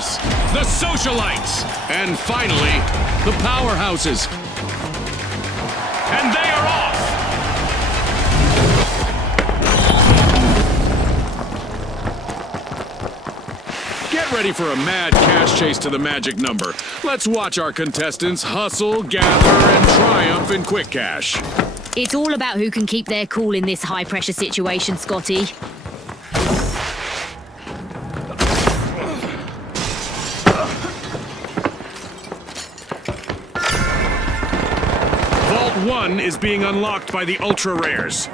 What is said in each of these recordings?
Rares, the Socialites, and finally, the Powerhouses. And they are off! Get ready for a mad cash chase to the magic number. Let's watch our contestants hustle, gather, and triumph in quick cash. It's all about who can keep their cool in this high-pressure situation, Scotty. Vault 1 is being unlocked by the Ultra Rares.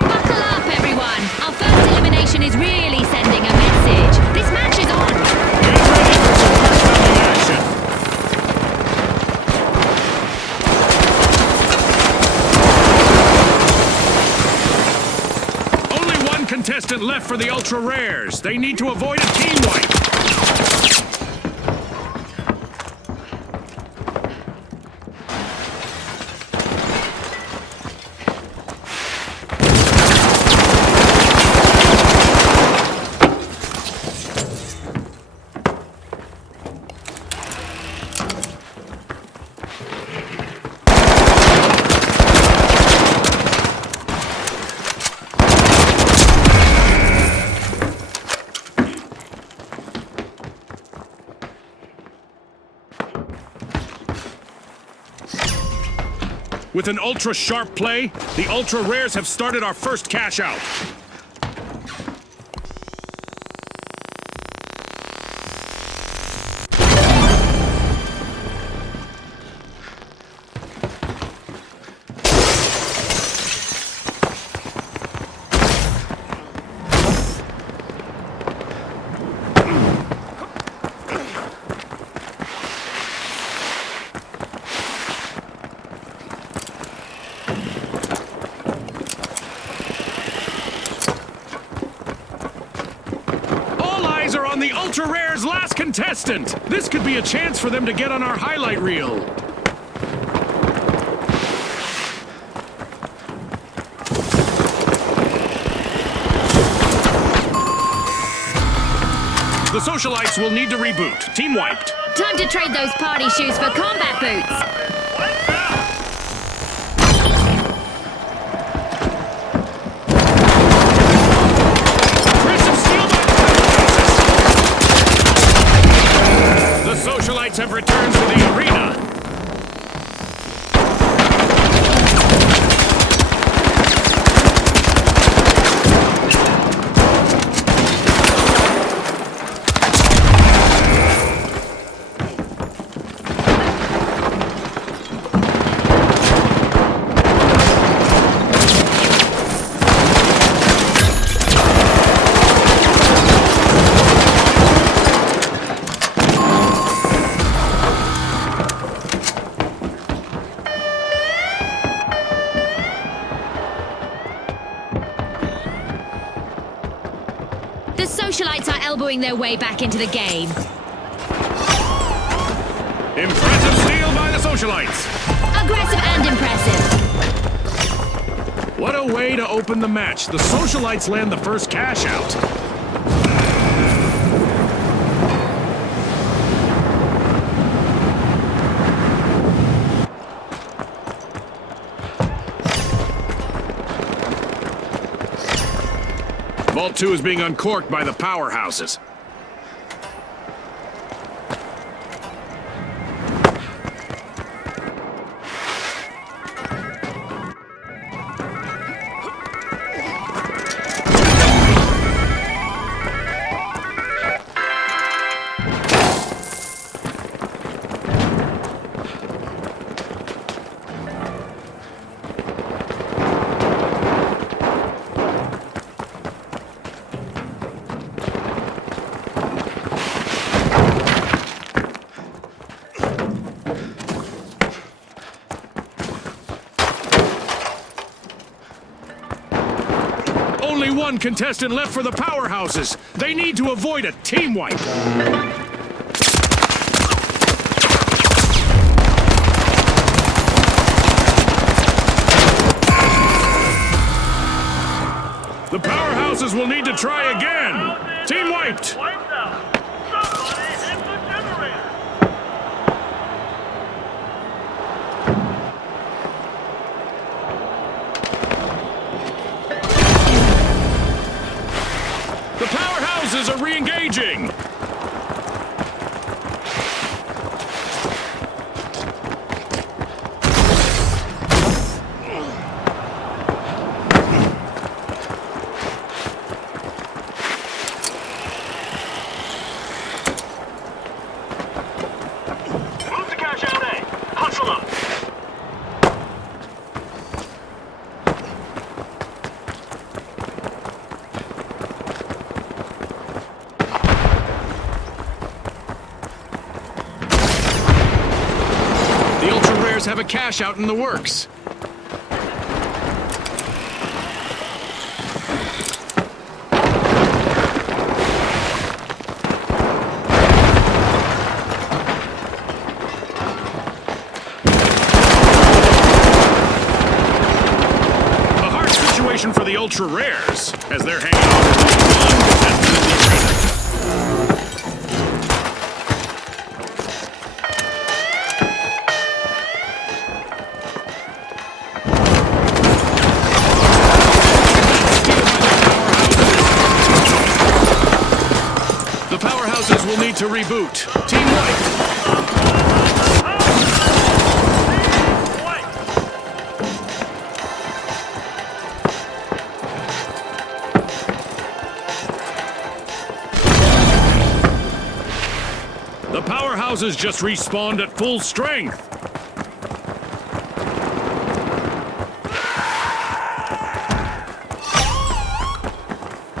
Buckle up, everyone! Our first elimination is really sending a message. This match is on! Get ready for some heart-pounding action. Only one contestant left for the Ultra Rares. They need to avoid a team wipe. With an ultra-sharp play, the Ultra Rares have started our first cash out. The Ultra Rare's last contestant! This could be a chance for them to get on our highlight reel. The Socialites will need to reboot. Team wiped. Time to trade those party shoes for combat boots! Have returned to the arena. The Socialites are elbowing their way back into the game. Impressive steal by the Socialites. Aggressive and impressive. What a way to open the match. The Socialites land the first cash out. Vault 2 is being uncorked by the Powerhouses. Only one contestant left for the Powerhouses. They need to avoid a team wipe. The powerhouses will need to try again. Team wiped. Lights out. Somebody hit the generator. The powerhouses are re-engaging. Move to cash out A. Hustle up. The ultra rares have a cash out in the works. A hard situation for the ultra rares as they're hanging on to one contestant in the arena. The powerhouses will need to reboot. Team White. The powerhouses just respawned at full strength.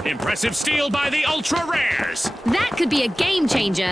Impressive steal by the ultra rares. That could be a game changer.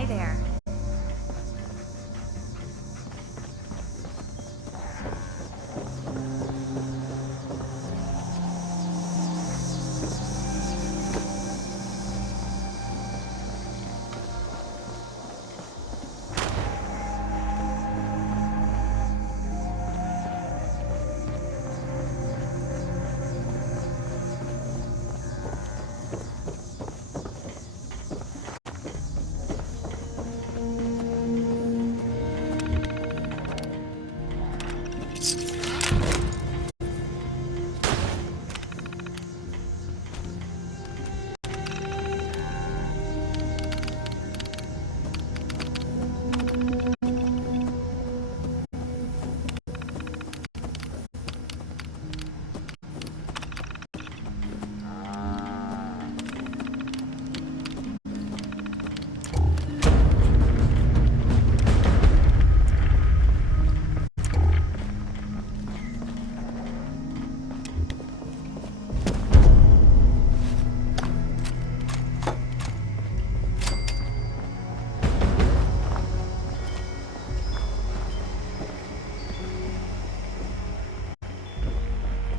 Hi there.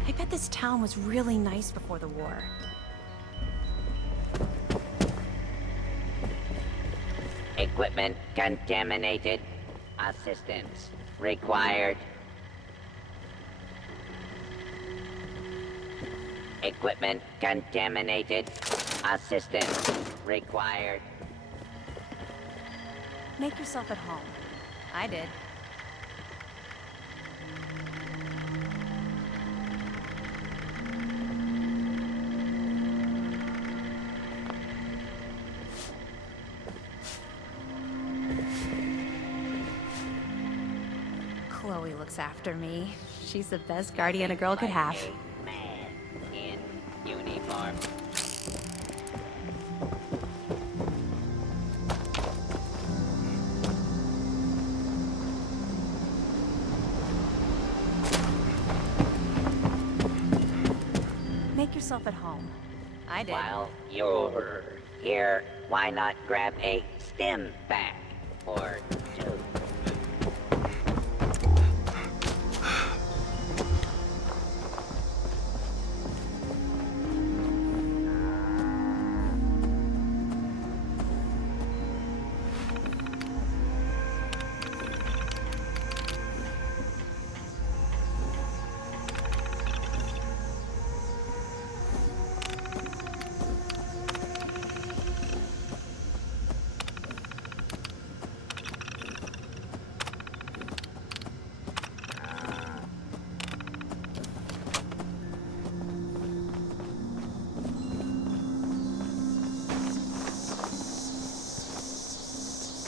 I bet this town was really nice before the war. Equipment contaminated. Assistance required. Equipment contaminated. Assistance required. Make yourself at home. I did. Chloe looks after me. She's the best guardian a girl could have. A man in uniform. Make yourself at home. I did. While you're here, why not grab a stim pack or two?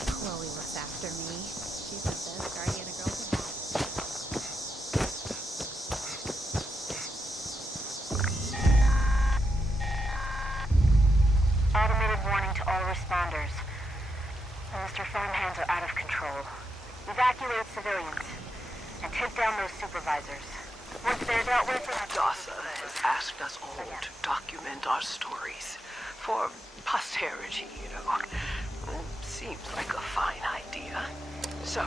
Chloe looks after me. She's the best guardian a girl could have. Automated warning to all responders. Mr. Farmhands are out of control. Evacuate civilians and take down those supervisors. Once they're dealt with, DASA has asked us all to document our stories for posterity, you know. Seems like a fine idea. So,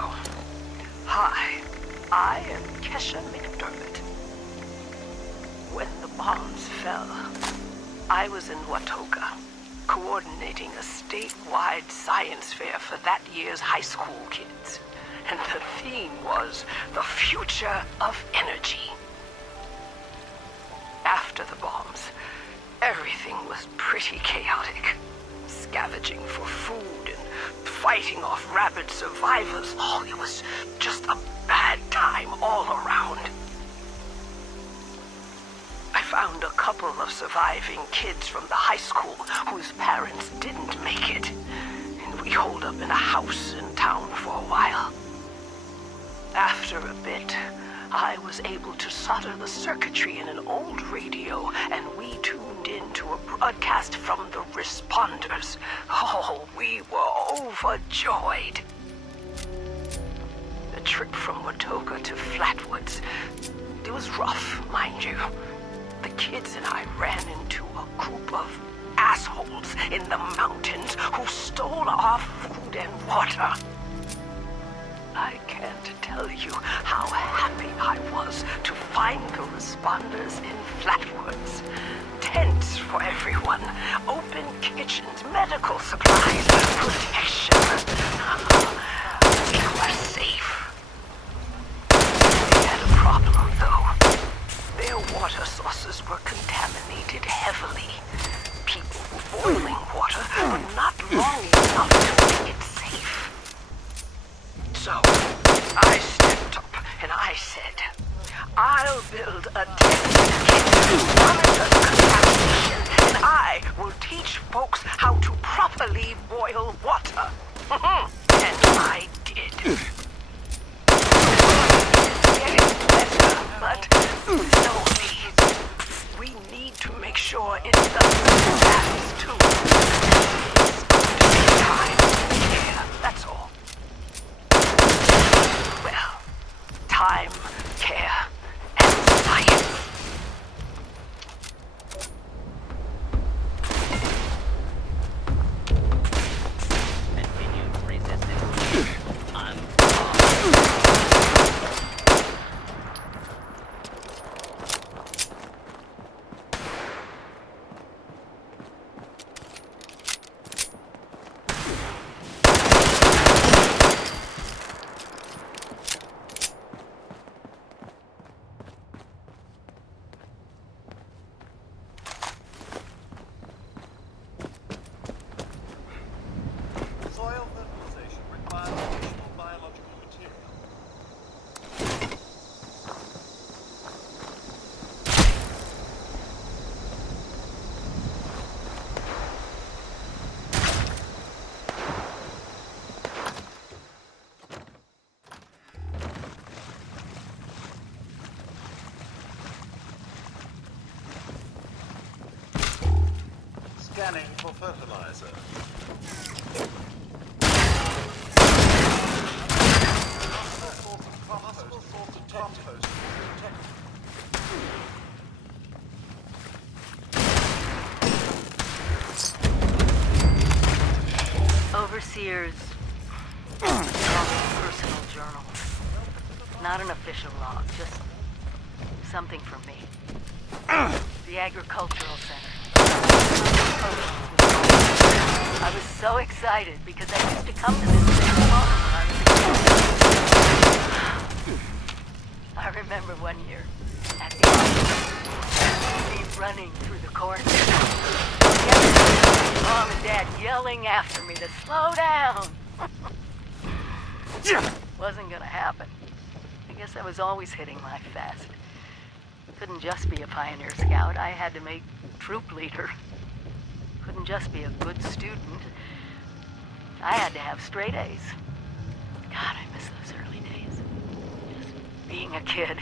hi, I am Kesha McDermott. When the bombs fell, I was in Watoga, coordinating a statewide science fair for that year's high school kids. And the theme was the future of energy. After the bombs, everything was pretty chaotic. Scavenging for food and fighting off rabid survivors. Oh, it was just a bad time all around. I found a couple of surviving kids from the high school whose parents didn't make it. And we holed up in a house in town for a while. After a bit, I was able to solder the circuitry in an old radio, and we tuned in to a broadcast from the responders. Oh, we were overjoyed. The trip from Watoga to Flatwoods, it was rough, mind you. The kids and I ran into a group of assholes in the mountains who stole our food and water. I can't tell you how happy I was to find the responders in Flatwoods. Tents for everyone, open kitchens, medical supplies, protection. We were safe. They had a problem, though. Their water sources were contaminated heavily. People were boiling water, but not long enough to make it safe. So, I stepped up and I said, I'll build a tent to monitor the contamination, and I will teach folks how to properly boil water. And I did. Getting better, but slowly. We need to make sure it doesn't last too. It's going to take time and care, that's all. Well, time, care, and science. Continued resistance. Soil fertilization requires additional biological material. Scanning for fertilizer. Possible source of compost detected. Overseer's personal journal. Not an official log, just something from me. The Agricultural Center. I was so excited because I used to come to this same farm when I was a kid. I remember one year at the end, me running through the corn. Mom and Dad yelling after me to slow down. Wasn't gonna happen. I guess I was always hitting life fast. Couldn't just be a pioneer scout. I had to make troop leader. Couldn't just be a good student. I had to have straight A's. God, I miss those early days. Just being a kid.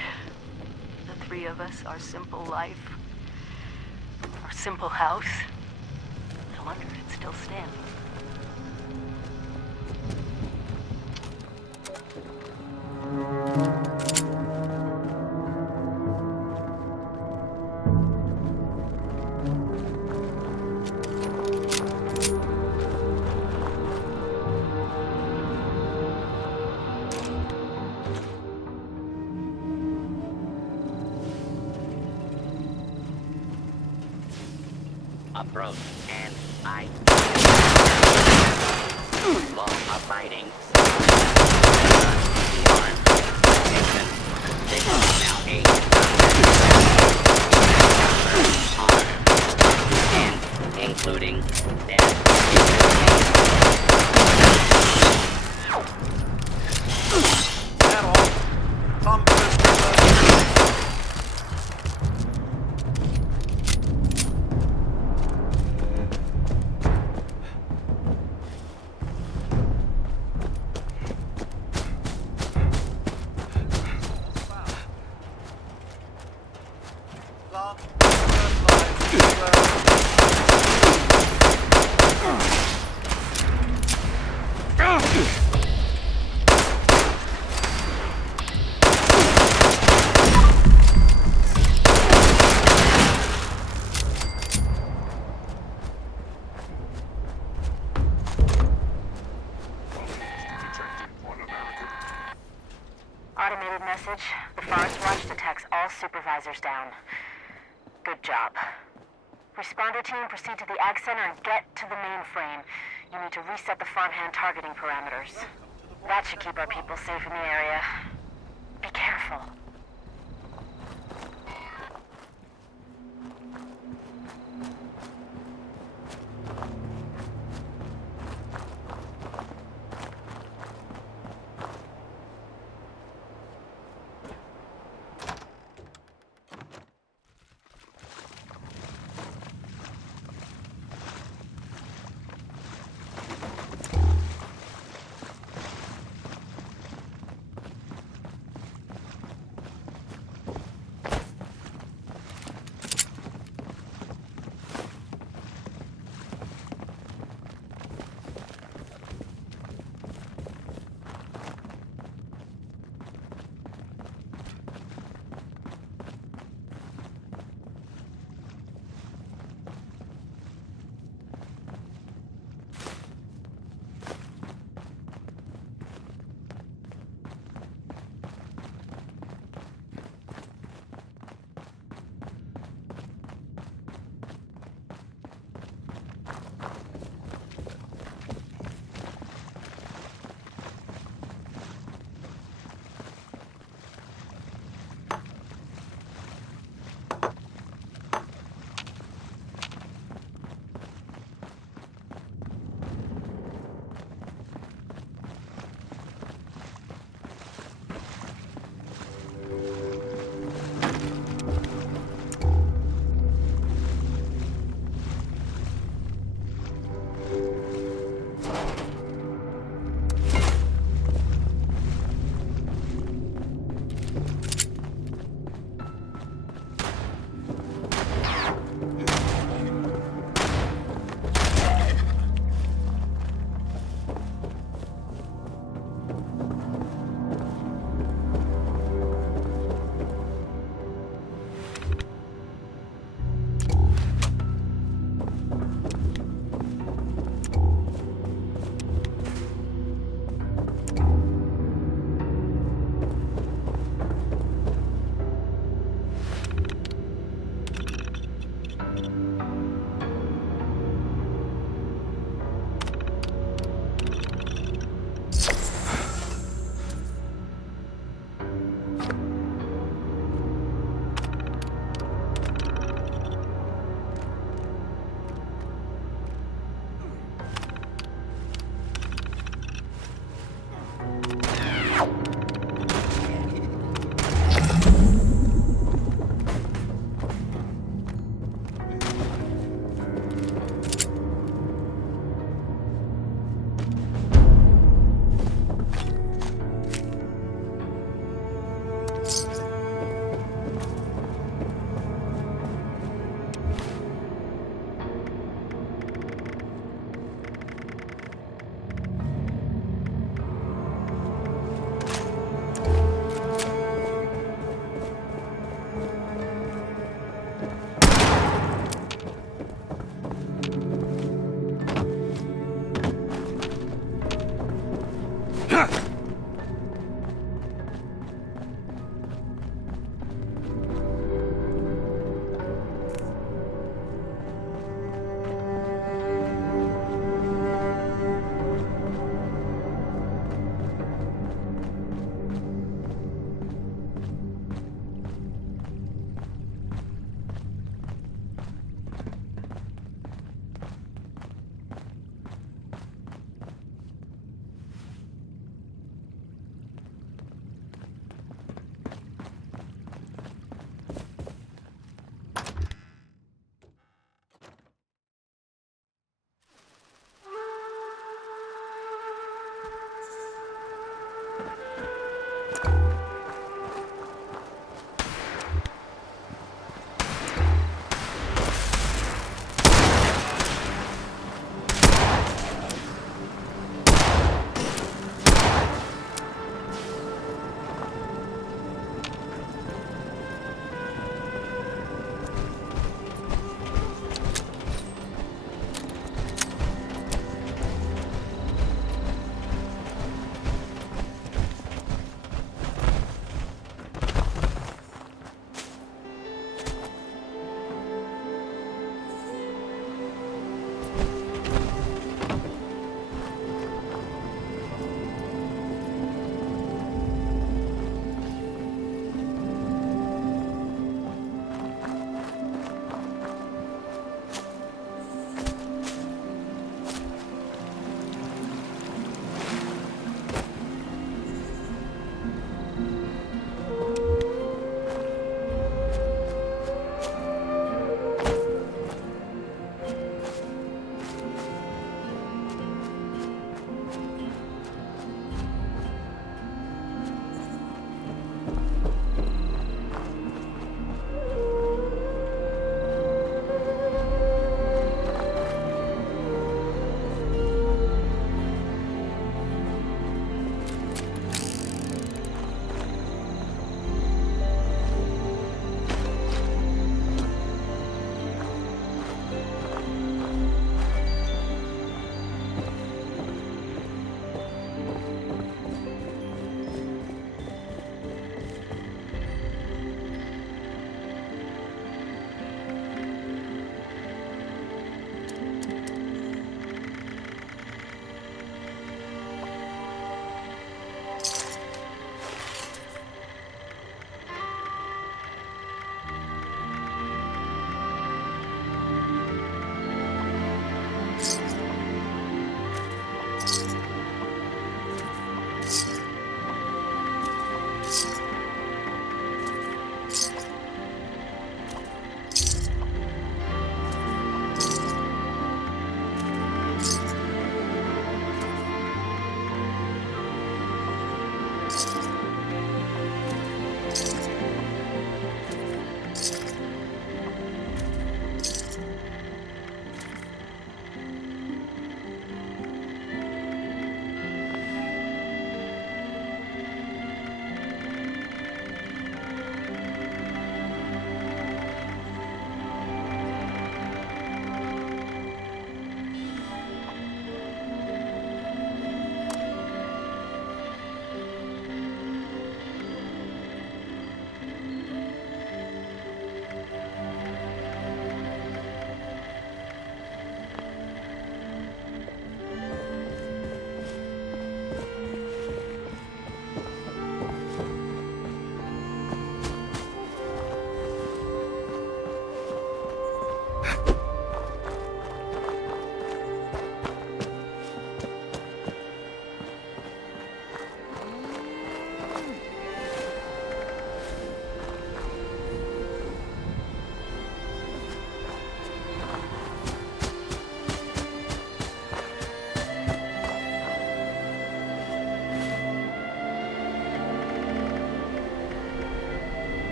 The three of us, our simple life, our simple house. I wonder if it's still standing. Approach and I law abiding. Armed. Attention. They are now 8. Armed. And including death. At all. Compost plant fertilized. message? The Forest Watch detects all supervisors down. Good job. Responder team, proceed to the Ag Center and get to the mainframe. You need to reset the farmhand targeting parameters. That should keep our people safe in the area. Be careful.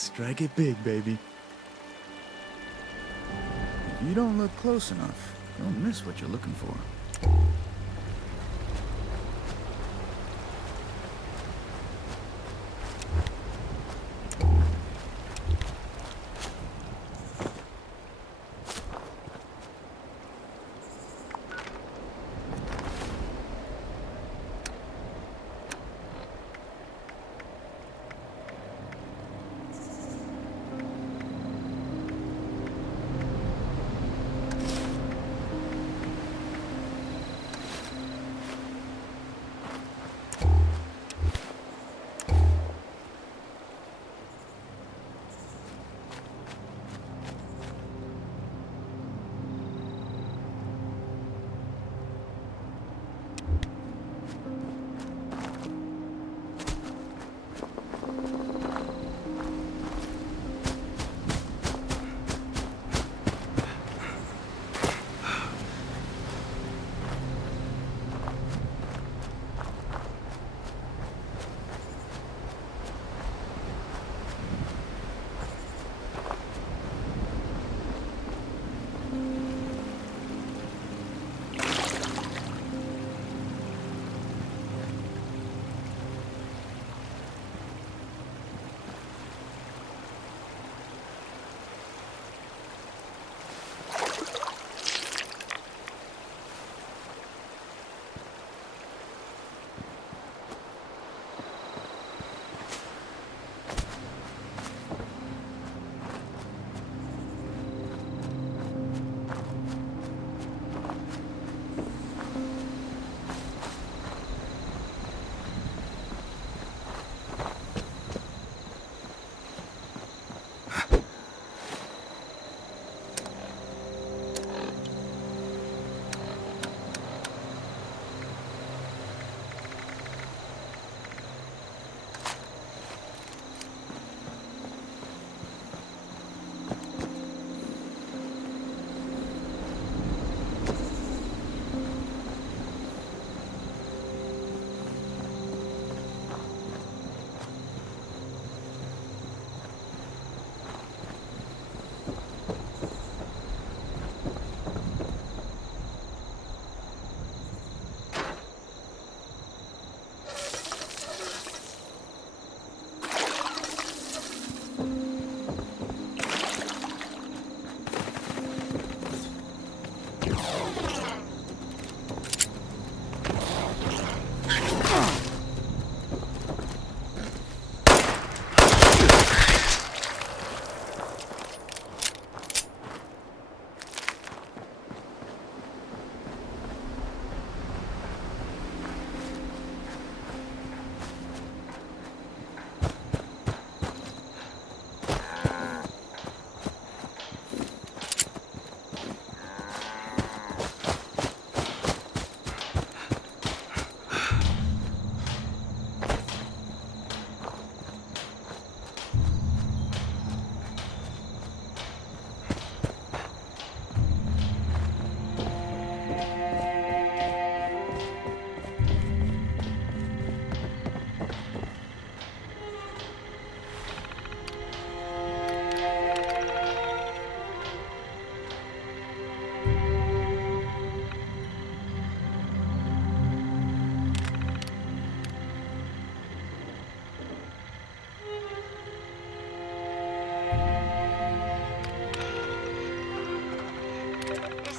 Strike it big, baby. If you don't look close enough, you'll miss what you're looking for.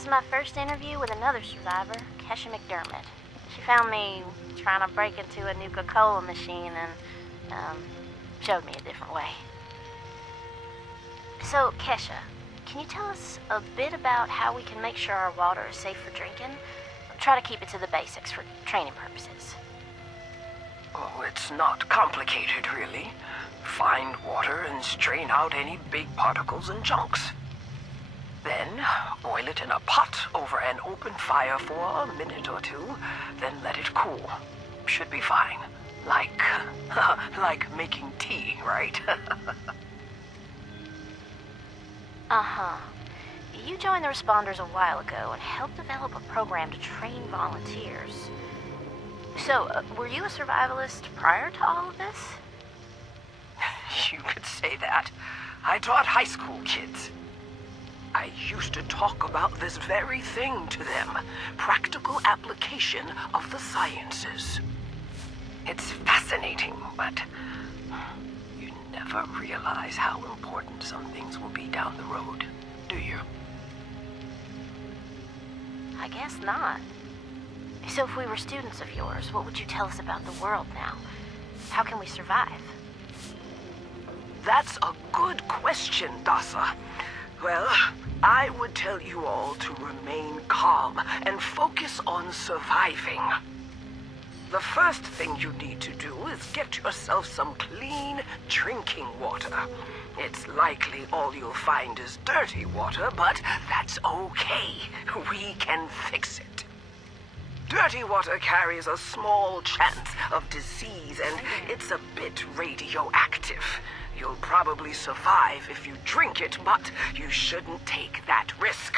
My first interview with another survivor, Kesha McDermott. She found me trying to break into a Nuka-Cola machine and showed me a different way. So, Kesha, can you tell us a bit about how we can make sure our water is safe for drinking? Try to keep it to the basics for training purposes. Oh, it's not complicated, really. Find water and strain out any big particles and chunks. Then, boil it in a pot over an open fire for a minute or two, then let it cool. Should be fine. Like making tea, right? Uh-huh. You joined the responders a while ago and helped develop a program to train volunteers. So, were you a survivalist prior to all of this? You could say that. I taught high school kids. I used to talk about this very thing to them. Practical application of the sciences. It's fascinating, but you never realize how important some things will be down the road, do you? I guess not. So if we were students of yours, what would you tell us about the world now? How can we survive? That's a good question, Dasa. Well, I would tell you all to remain calm and focus on surviving. The first thing you need to do is get yourself some clean drinking water. It's likely all you'll find is dirty water, but that's okay. We can fix it. Dirty water carries a small chance of disease, and it's a bit radioactive. You'll probably survive if you drink it, but you shouldn't take that risk.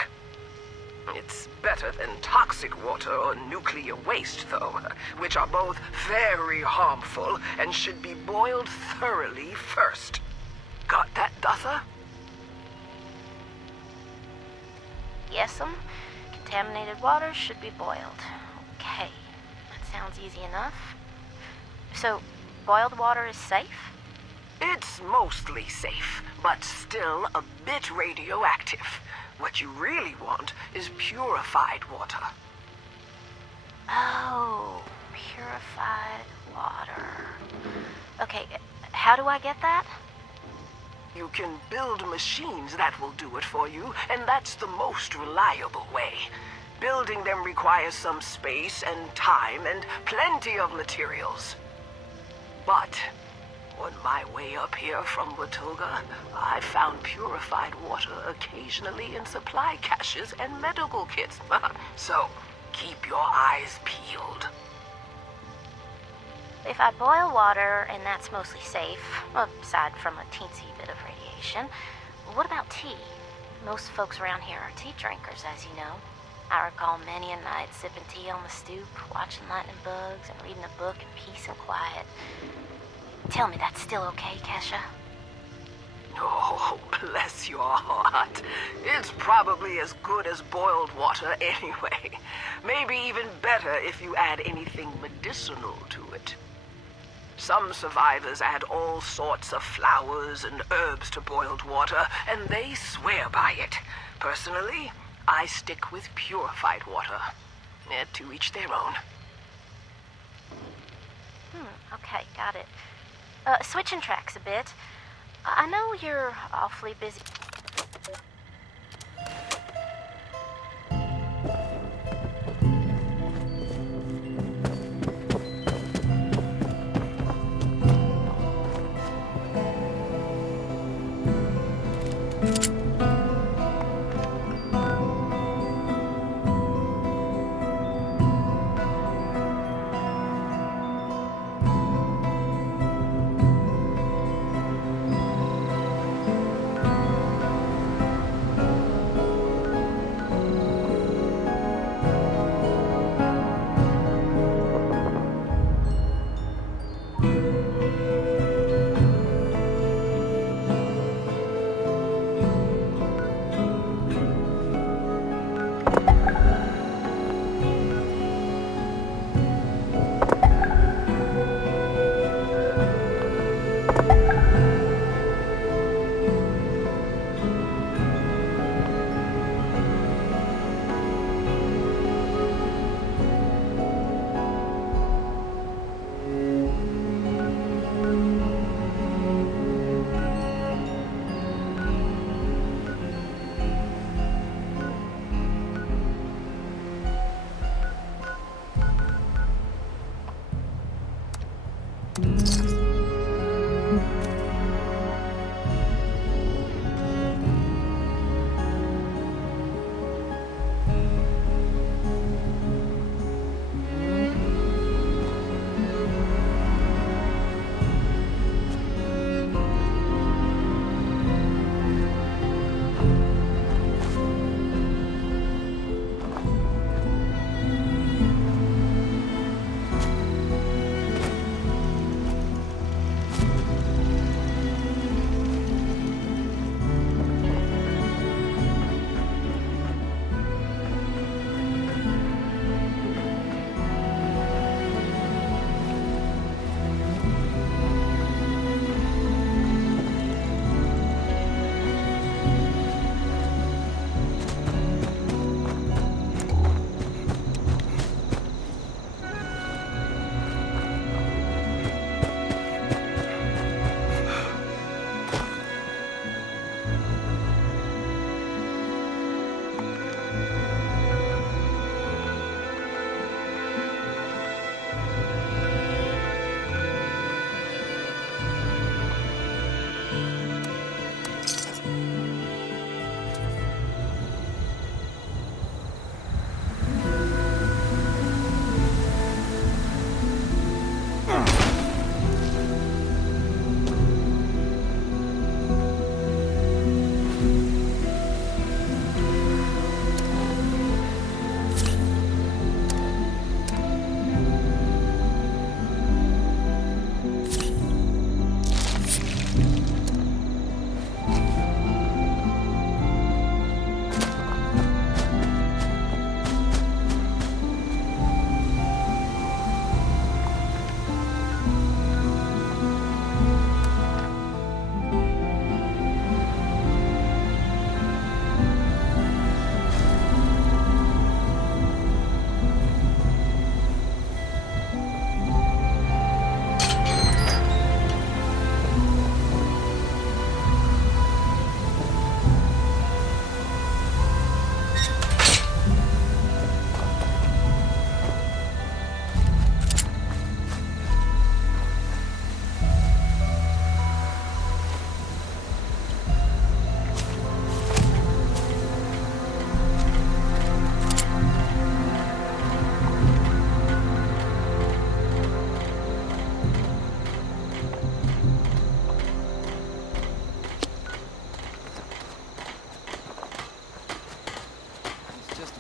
It's better than toxic water or nuclear waste, though, which are both very harmful and should be boiled thoroughly first. Got that, Dasa? Yes'm. Contaminated water should be boiled. Okay. That sounds easy enough. So, boiled water is safe? It's mostly safe, but still a bit radioactive. What you really want is purified water. Oh, purified water. Okay, how do I get that? You can build machines that will do it for you, and that's the most reliable way. Building them requires some space and time and plenty of materials. But on my way up here from Watoga, I found purified water occasionally in supply caches and medical kits. So, keep your eyes peeled. If I boil water, and that's mostly safe, aside from a teensy bit of radiation, what about tea? Most folks around here are tea drinkers, as you know. I recall many a night sipping tea on the stoop, watching lightning bugs, and reading a book in peace and quiet. Tell me that's still okay, Kesha? Oh, bless your heart. It's probably as good as boiled water anyway. Maybe even better if you add anything medicinal to it. Some survivors add all sorts of flowers and herbs to boiled water, and they swear by it. Personally, I stick with purified water. To each their own. Okay, got it. Switching tracks a bit. I know you're awfully busy.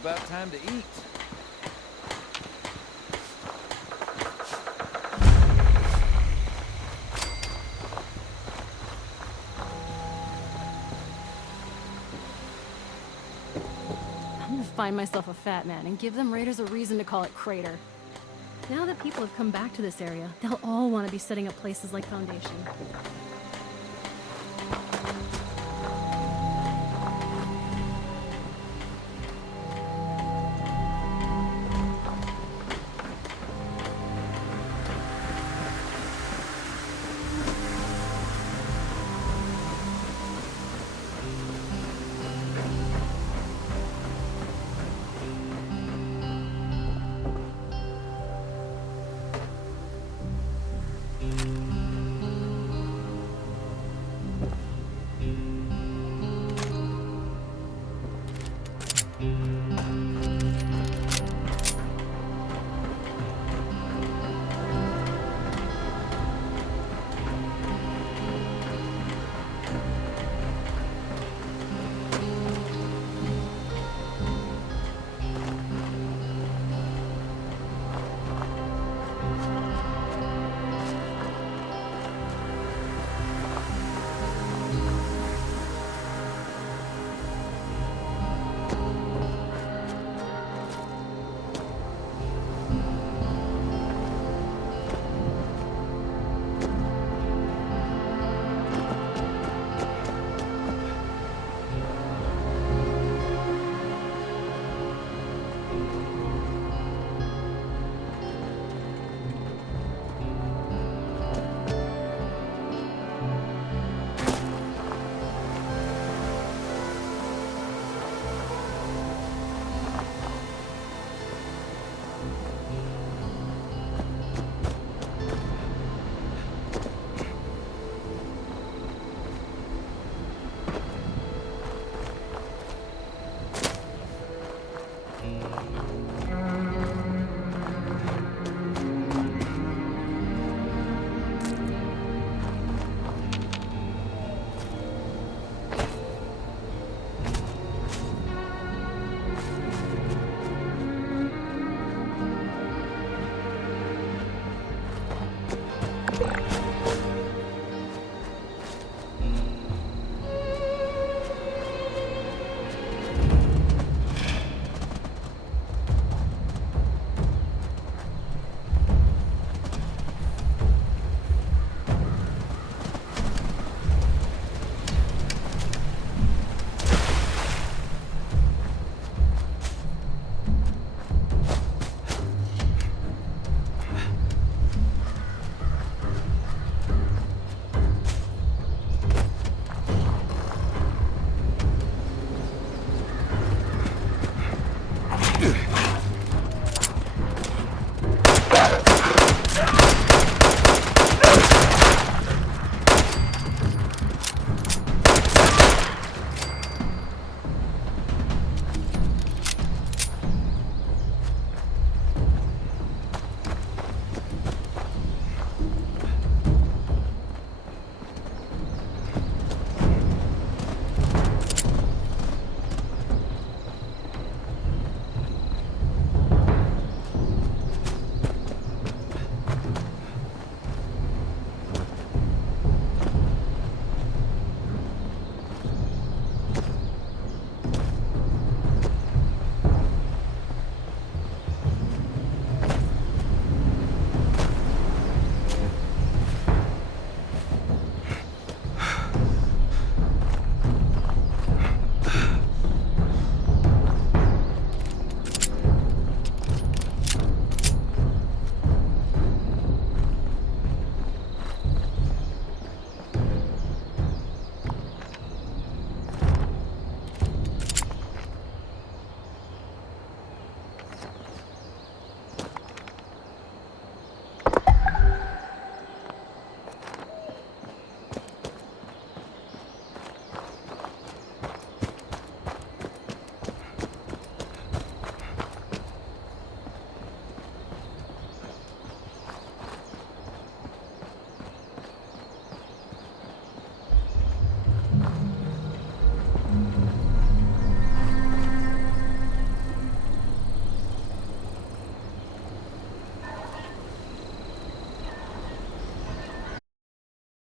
about time to eat. I'm gonna find myself a fat man and give them raiders a reason to call it Crater. Now that people have come back to this area, they'll all want to be setting up places like Foundation.